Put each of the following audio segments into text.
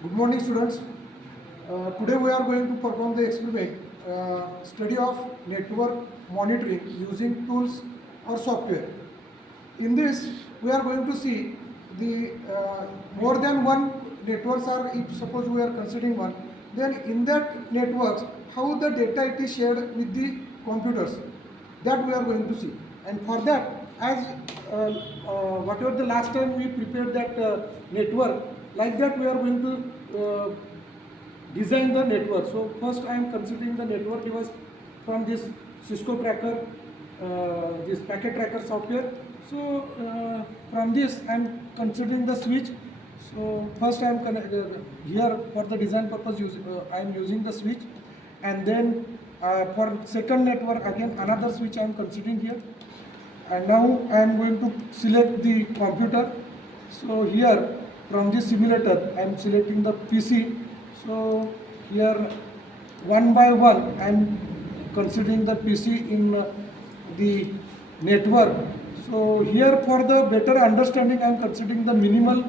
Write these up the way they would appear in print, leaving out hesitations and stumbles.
Good morning, students. Today we are going to perform the experiment study of network monitoring using tools or software. In this, we are going to see the more than one networks are, if suppose we are considering one, then in that networks, how the data it is shared with the computers, that we are going to see. And for that, as whatever the last time we prepared that network, like that we are going to design the network. So first I am considering the network device from this Cisco tracker, this packet tracker software. So from this I am considering the switch. So first I am here for the design purpose I am using the switch, and then for second network again another switch I am considering here. And now I am going to select the computer. So here from this simulator I am selecting the PC. So here one by one I am considering the PC in the network. So here for the better understanding I am considering the minimal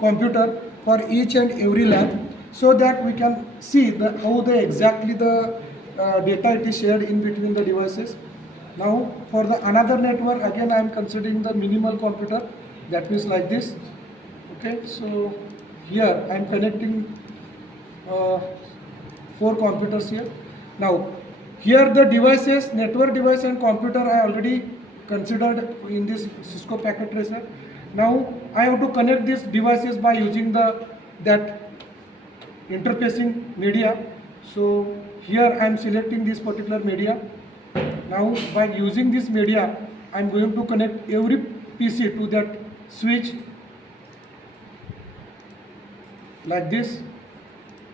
computer for each and every lab, so that we can see how exactly the data it is shared in between the devices. Now for the another network again I am considering the minimal computer, that means like this. Okay, so here I am connecting 4 computers here. Now here the devices, network device and computer I already considered in this Cisco packet tracer. Now I have to connect these devices by using that interfacing media. So here I am selecting this particular media. Now by using this media I am going to connect every PC to that switch like this.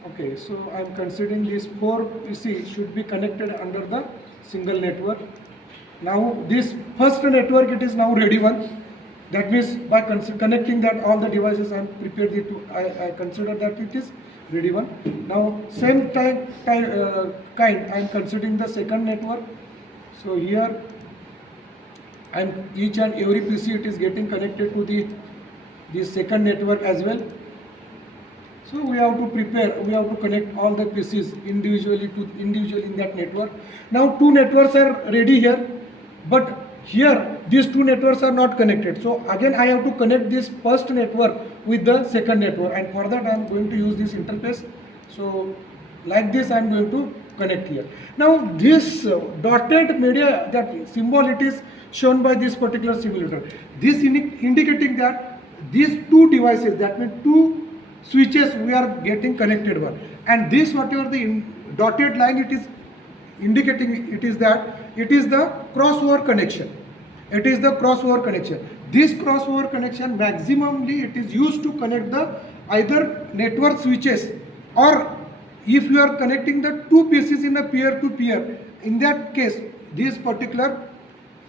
Okay, so I am considering these 4 PC should be connected under the single network. Now this first network, it is now ready one. That means by connecting that all the devices I am prepared it to, I consider that it is ready one. Now same kind I am considering the second network. So here and each and every PC it is getting connected to this second network as well. So we have to connect all the PCs individually in that network. Now 2 networks are ready here, but here these 2 networks are not connected. So again I have to connect this first network with the second network, and for that I am going to use this interface. So like this I am going to connect here. Now this dotted media, that symbol, it is shown by this particular simulator. This indicating that these 2 devices, that means 2 switches we are getting connected one, and this whatever the dotted line it is indicating, it is that it is the crossover connection. It is the crossover connection. This crossover connection maximally it is used to connect the either network switches, or if you are connecting the 2 pieces in a peer to peer, in that case this particular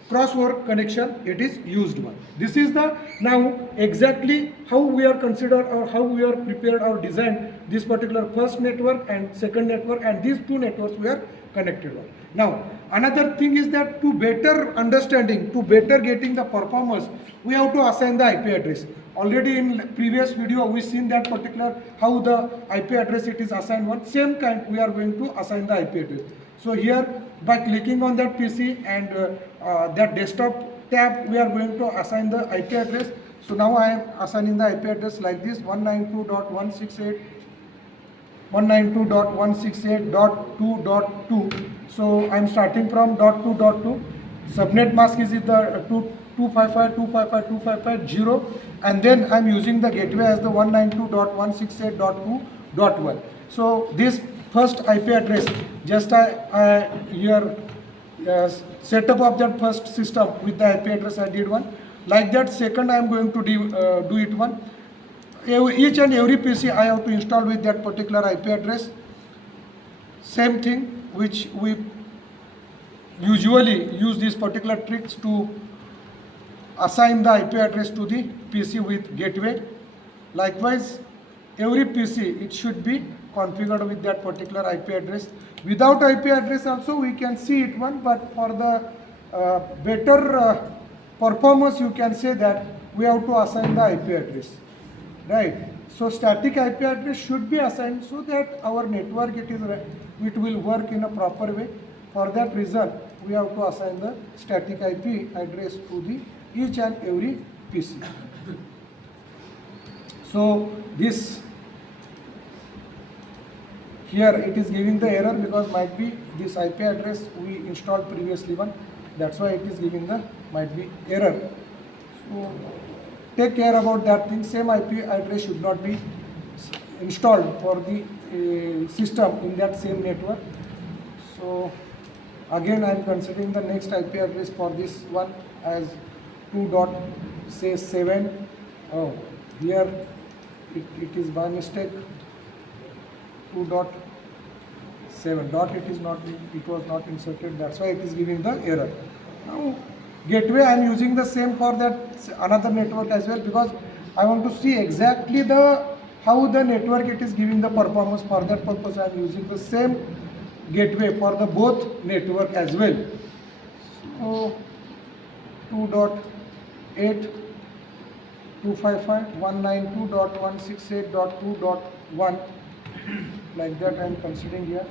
crossover connection it is used one. This is the now exactly how we are considered or how we are prepared or designed this particular first network and second network, and these 2 networks we are connected one. Now another thing is that to better understanding, to better getting the performance, we have to assign the IP address. Already in previous video we seen that particular how the IP address it is assigned one. Same kind we are going to assign the IP address. So here by clicking on that PC and that desktop tab, we are going to assign the IP address. So now I am assigning the IP address like this: 192.168.2.2. So I am starting from .2.2. Subnet mask is the 255.255.255.0, and then I am using the gateway as the 192.168.2.1. So this first IP address, just I here setup of that first system with the IP address I did one. Like that second I am going to do it one. Each and every PC I have to install with that particular IP address. Same thing which we usually use these particular tricks to assign the IP address to the PC with gateway. Likewise every PC it should be configured with that particular IP address. Without IP address also we can see it one, but for the better performance you can say that we have to assign the IP address, right? So static IP address should be assigned so that our network it will work in a proper way. For that reason, we have to assign the static IP address to the each and every PC. So this here it is giving the error because might be this IP address we installed previously one. That's why it is giving the might be error. So take care about that thing. Same IP address should not be installed for the system in that same network. So again I am considering the next IP address for this one as 2.7. Oh, here it is by mistake 2.7 dot it was not inserted, that's why it is giving the error. Now gateway I am using the same for that another network as well because I want to see exactly how the network it is giving the performance. For that purpose I am using the same gateway for the both network as well. So 2.8 255.192.168.2.1 like that I am considering here.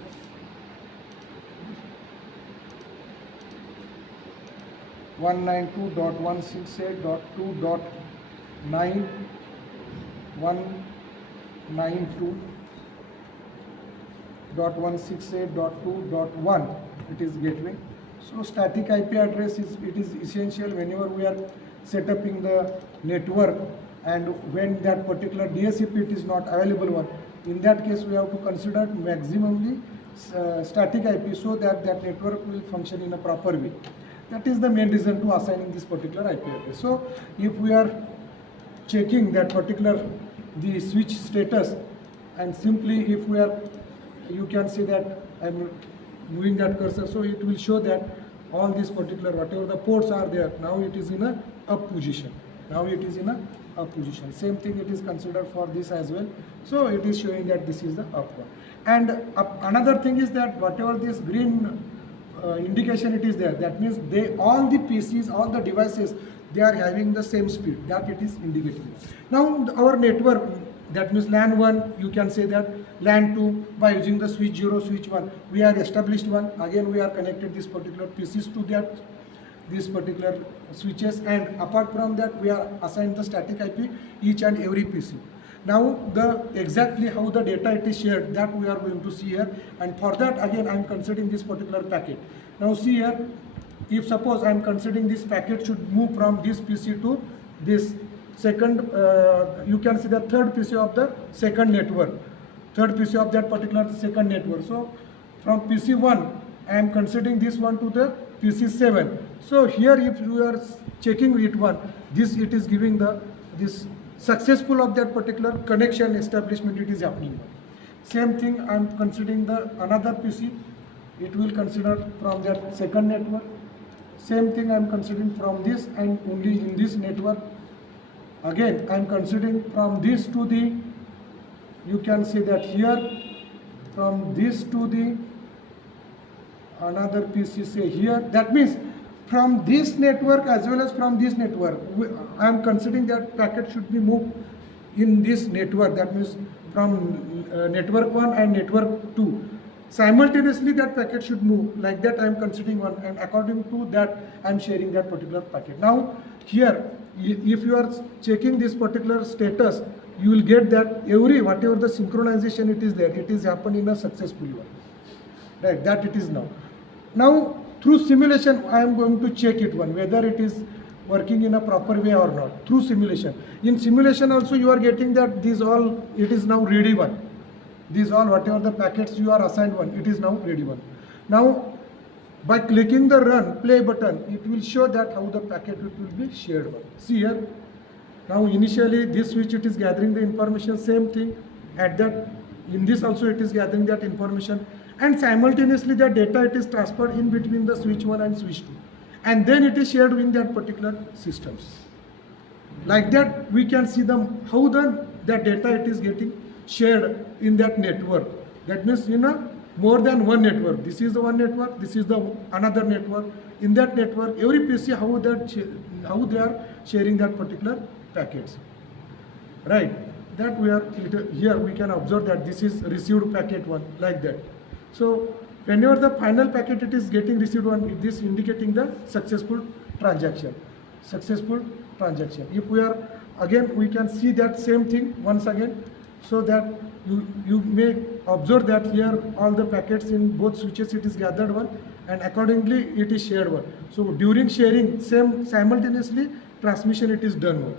One 192.168.2.9.192.168.2.1 it is gateway. So static IP address is essential whenever we are setting the network, and when that particular DSCP it is not available one. In that case we have to consider maximally static IP so that network will function in a proper way. That is the main reason to assigning this particular IP address. So if we are checking that particular the switch status, and simply if we are, you can see that I am moving that cursor, so it will show that all these particular whatever the ports are there, now it is in a up position. Same thing it is considered for this as well. So it is showing that this is the up one. And another thing is that whatever this green indication it is there, that means all the PCs, all the devices, they are having the same speed, that it is indicating. Now our network, that means LAN 1, you can say that LAN 2 by using the switch 0, switch 1, we are established one. Again we are connected this particular PCs to that these particular switches, and apart from that we are assigned the static IP each and every PC. Now exactly how the data it is shared, that we are going to see here, and for that again I am considering this particular packet. Now see here, if suppose I am considering this packet should move from this PC to this second, you can see the third PC of the second network, third PC of that particular second network. So from PC 1 I am considering this one to the PC 7. So here if you are checking it one, it is giving this successful of that particular connection establishment it is happening. Same thing I am considering the another PC, it will consider from that second network. Same thing I am considering from this and only in this network. Again I am considering from this to the, you can see that here from this to the another PC say here. That means from this network as well as from this network, I am considering that packet should be moved in this network. That means from network 1 and network 2. Simultaneously that packet should move, like that I am considering one, and according to that I am sharing that particular packet. Now here if you are checking this particular status, you will get that whatever the synchronization it is there, it is happening in a successful one, right? That it is now. Now through simulation I am going to check it one, whether it is working in a proper way or not, through simulation. In simulation also you are getting that these all, it is now ready one. These all whatever the packets you are assigned one, it is now ready one. Now by clicking the run play button, it will show that how the packet will be shared one. See here, now initially this switch it is gathering the information, same thing at that, in this also it is gathering that information, and simultaneously the data it is transferred in between the switch 1 and switch 2, and then it is shared in that particular systems. Like that we can see how the data it is getting shared in that network. That means in a more than one network. This is the one network, this is the another network. In that network every PC how they are sharing that particular packets, right? that we are here we can observe that this is received packet 1 like that. So whenever the final packet it is getting received one, this indicating the successful transaction. Successful transaction. If we are again we can see that same thing once again, so that you may observe that here all the packets in both switches it is gathered one and accordingly it is shared one. So during sharing same simultaneously transmission it is done one.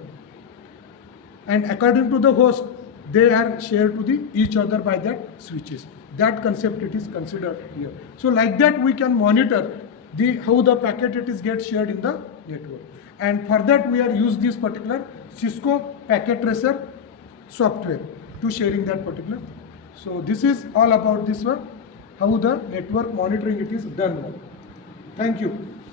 And according to the host they are shared to the each other by that switches. That concept it is considered here. So like that we can monitor the how the packet it is get shared in the network. And for that we are use this particular Cisco packet tracer software to sharing that particular. So this is all about this one, how the network monitoring it is done. Thank you.